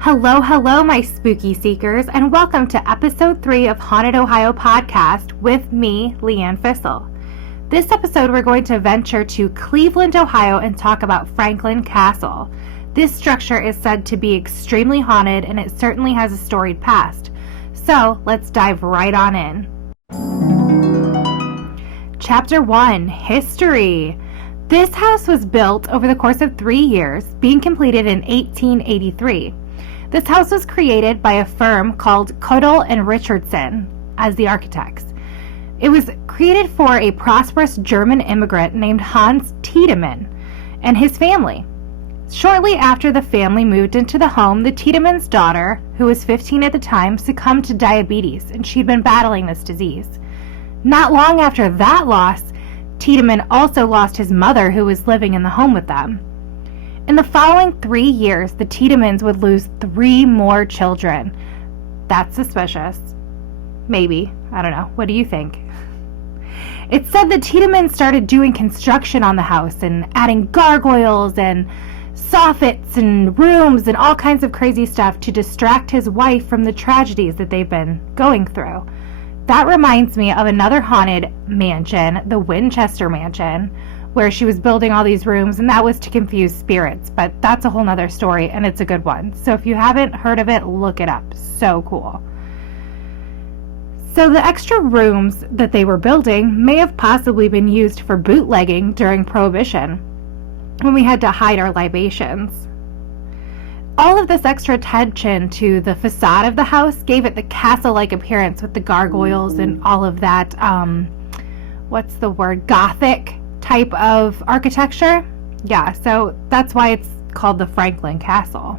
Hello, hello, my spooky seekers, and welcome to episode 3 of Haunted Ohio podcast with me, LeeAnn Fissel. This episode, we're going to venture to Cleveland, Ohio, and talk about Franklin Castle. This structure is said to be extremely haunted, and it certainly has a storied past. So, let's dive right on in. Chapter 1, History. This house was built over the course of 3 years, being completed in 1883. This house was created by a firm called Cuddle and Richardson as the architects. It was created for a prosperous German immigrant named Hans Tiedemann and his family. Shortly after the family moved into the home, the Tiedemanns' daughter, who was 15 at the time, succumbed to diabetes, and she'd been battling this disease. Not long after that loss, Tiedemann also lost his mother, who was living in the home with them. In the following 3 years, the Tiedemanns would lose 3 more children. That's suspicious. Maybe. I don't know. What do you think? It's said that Tiedemann started doing construction on the house and adding gargoyles and soffits and rooms and all kinds of crazy stuff to distract his wife from the tragedies that they've been going through. That reminds me of another haunted mansion, the Winchester Mansion, where she was building all these rooms, and that was to confuse spirits, but that's a whole nother story, and it's a good one. So if you haven't heard of it, look it up. So cool. So the extra rooms that they were building may have possibly been used for bootlegging during Prohibition, when we had to hide our libations. All of this extra attention to the facade of the house gave it the castle-like appearance with the gargoyles and all of that, Gothic type of architecture. Yeah, so that's why it's called the Franklin Castle.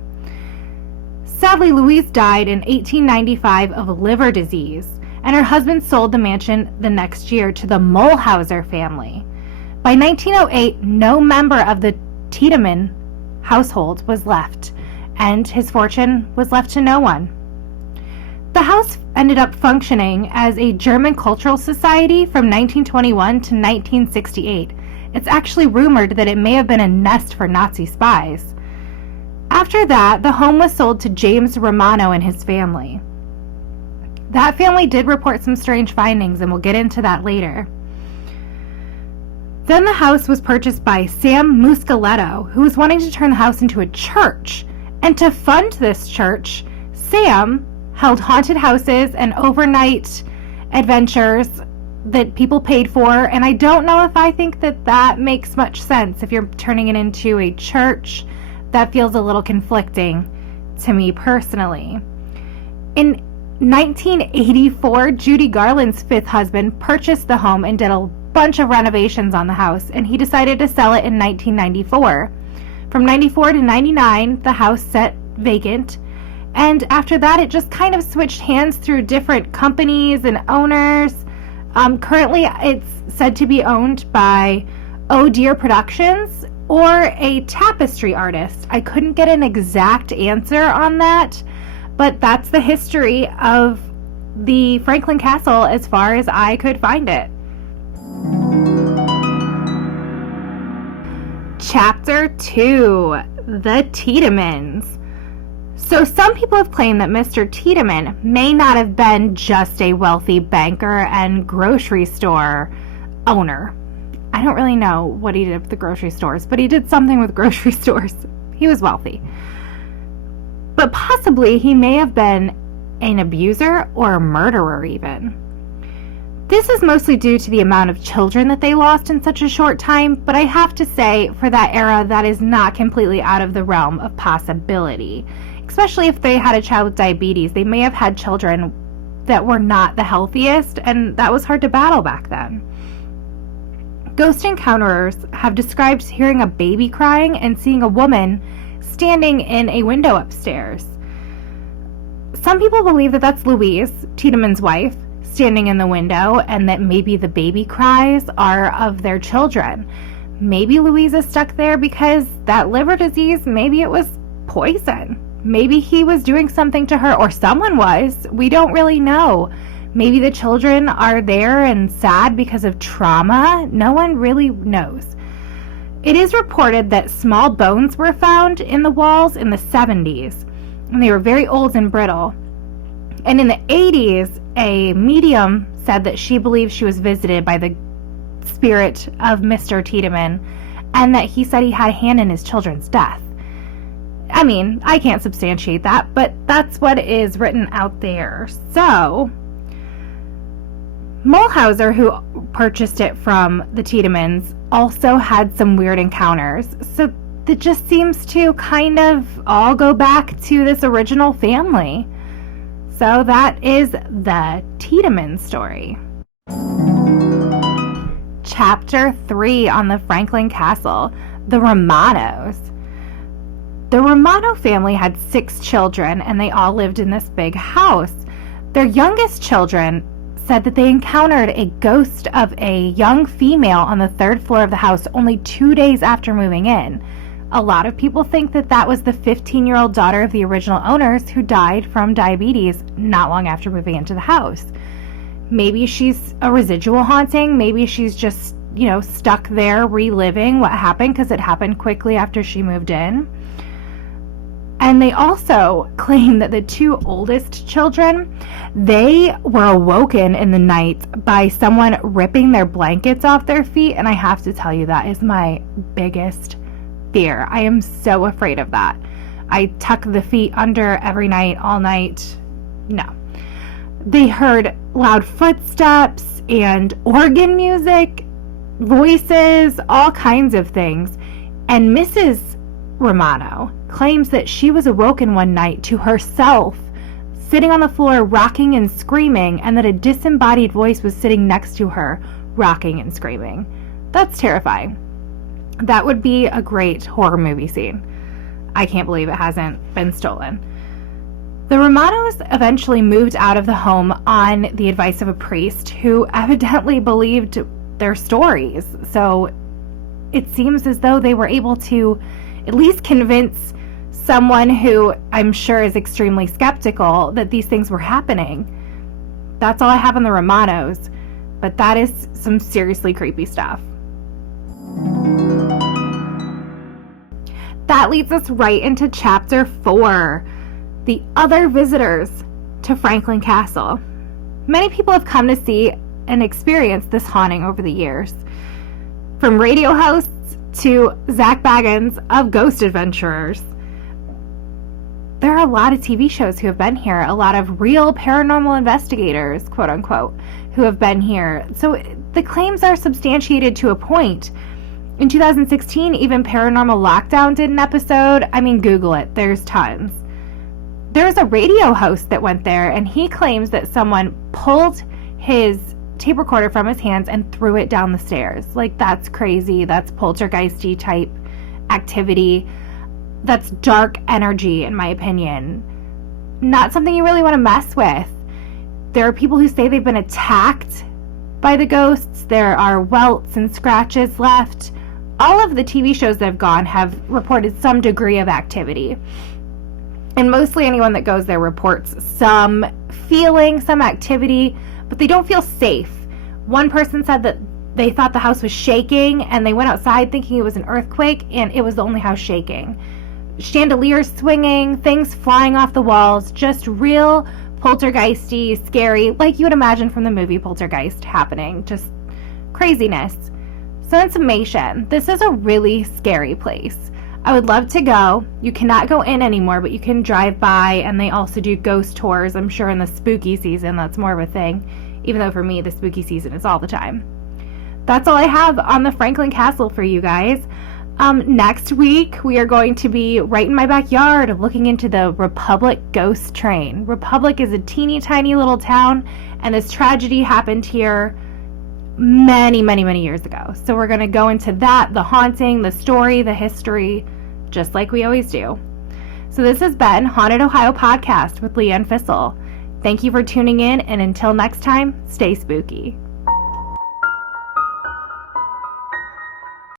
Sadly, Louise died in 1895 of liver disease, and her husband sold the mansion the next year to the Mulhauser family. By 1908, no member of the Tiedemann household was left, and his fortune was left to no one. The house ended up functioning as a German cultural society from 1921 to 1968. It's actually rumored that it may have been a nest for Nazi spies. After that, the home was sold to James Romano and his family. That family did report some strange findings, and we'll get into that later. Then the house was purchased by Sam Muscoletto, who was wanting to turn the house into a church. And to fund this church, Sam held haunted houses and overnight adventures that people paid for. And I don't know if I think that that makes much sense. If you're turning it into a church, that feels a little conflicting to me personally. In 1984, Judy Garland's 5th husband purchased the home and did a bunch of renovations on the house, and he decided to sell it in 1994. From 94 to 99, the house sat vacant, and after that, it just kind of switched hands through different companies and owners. Currently, it's said to be owned by Oh Dear Productions or a tapestry artist. I couldn't get an exact answer on that, but that's the history of the Franklin Castle as far as I could find it. Chapter 2, the Tiedemanns. So some people have claimed that Mr. Tiedemann may not have been just a wealthy banker and grocery store owner. I don't really know what he did with the grocery stores, but he did something with grocery stores. He was wealthy. But possibly he may have been an abuser or a murderer even. This is mostly due to the amount of children that they lost in such a short time, but I have to say, for that era, that is not completely out of the realm of possibility. Especially if they had a child with diabetes, they may have had children that were not the healthiest, and that was hard to battle back then. Ghost encounterers have described hearing a baby crying and seeing a woman standing in a window upstairs. Some people believe that that's Louise, Tiedemann's wife, standing in the window, and that maybe the baby cries are of their children. Maybe Louise is stuck there because that liver disease, maybe it was poison. Maybe he was doing something to her, or someone was. We don't really know. Maybe the children are there and sad because of trauma. No one really knows. It is reported that small bones were found in the walls in the 70s. and they were very old and brittle. And in the 80s, a medium said that she believed she was visited by the spirit of Mr. Tiedemann, and that he said he had a hand in his children's death. I mean, I can't substantiate that, but that's what is written out there. So, Mulhauser, who purchased it from the Tiedemanns, also had some weird encounters. So it just seems to kind of all go back to this original family. So that is the Tiedemann story. Chapter 3 on the Franklin Castle, the Romanos. The Romano family had 6 children, and they all lived in this big house. Their youngest children said that they encountered a ghost of a young female on the 3rd floor of the house only 2 days after moving in. A lot of people think that that was the 15-year-old daughter of the original owners who died from diabetes not long after moving into the house. Maybe she's a residual haunting. Maybe she's just, stuck there reliving what happened because it happened quickly after she moved in. And they also claim that the 2 oldest children, they were awoken in the night by someone ripping their blankets off their feet. And I have to tell you, that is my biggest fear. I am so afraid of that. I tuck the feet under every night, all night. No. They heard loud footsteps and organ music, voices, all kinds of things. And Mrs. Romano claims that she was awoken one night to herself sitting on the floor rocking and screaming, and that a disembodied voice was sitting next to her rocking and screaming. That's terrifying. That would be a great horror movie scene. I can't believe it hasn't been stolen. The Romanos eventually moved out of the home on the advice of a priest who evidently believed their stories. So it seems as though they were able to at least convince someone who I'm sure is extremely skeptical that these things were happening. That's all I have on the Romanos, but that is some seriously creepy stuff. That leads us right into chapter 4, the other visitors to Franklin Castle. Many people have come to see and experience this haunting over the years. From radio hosts to Zach Baggins of Ghost Adventurers. There are a lot of TV shows who have been here, a lot of real paranormal investigators, quote unquote, who have been here. So the claims are substantiated to a point. In 2016, even Paranormal Lockdown did an episode. I mean, Google it. There's tons. There's a radio host that went there, and he claims that someone pulled his tape recorder from his hands and threw it down the stairs. Like, that's crazy. That's poltergeisty type activity. That's dark energy, in my opinion. Not something you really want to mess with. There are people who say they've been attacked by the ghosts. There are welts and scratches left. All of the TV shows that have gone have reported some degree of activity. And mostly anyone that goes there reports some feeling, some activity, but they don't feel safe. One person said that they thought the house was shaking, and they went outside thinking it was an earthquake, and it was the only house shaking. Chandeliers swinging, things flying off the walls, just real poltergeisty, scary, like you would imagine from the movie Poltergeist happening. Just craziness. So in summation, this is a really scary place. I would love to go. You cannot go in anymore, but you can drive by, and they also do ghost tours. I'm sure in the spooky season that's more of a thing, even though for me the spooky season is all the time. That's all I have on the Franklin Castle for you guys. Next week, we are going to be right in my backyard looking into the Republic ghost train. Republic is a teeny tiny little town, and this tragedy happened here many, many, many years ago. So we're going to go into that, the haunting, the story, the history, just like we always do. So this has been Haunted Ohio Podcast with LeeAnn Fissel. Thank you for tuning in, and until next time, stay spooky.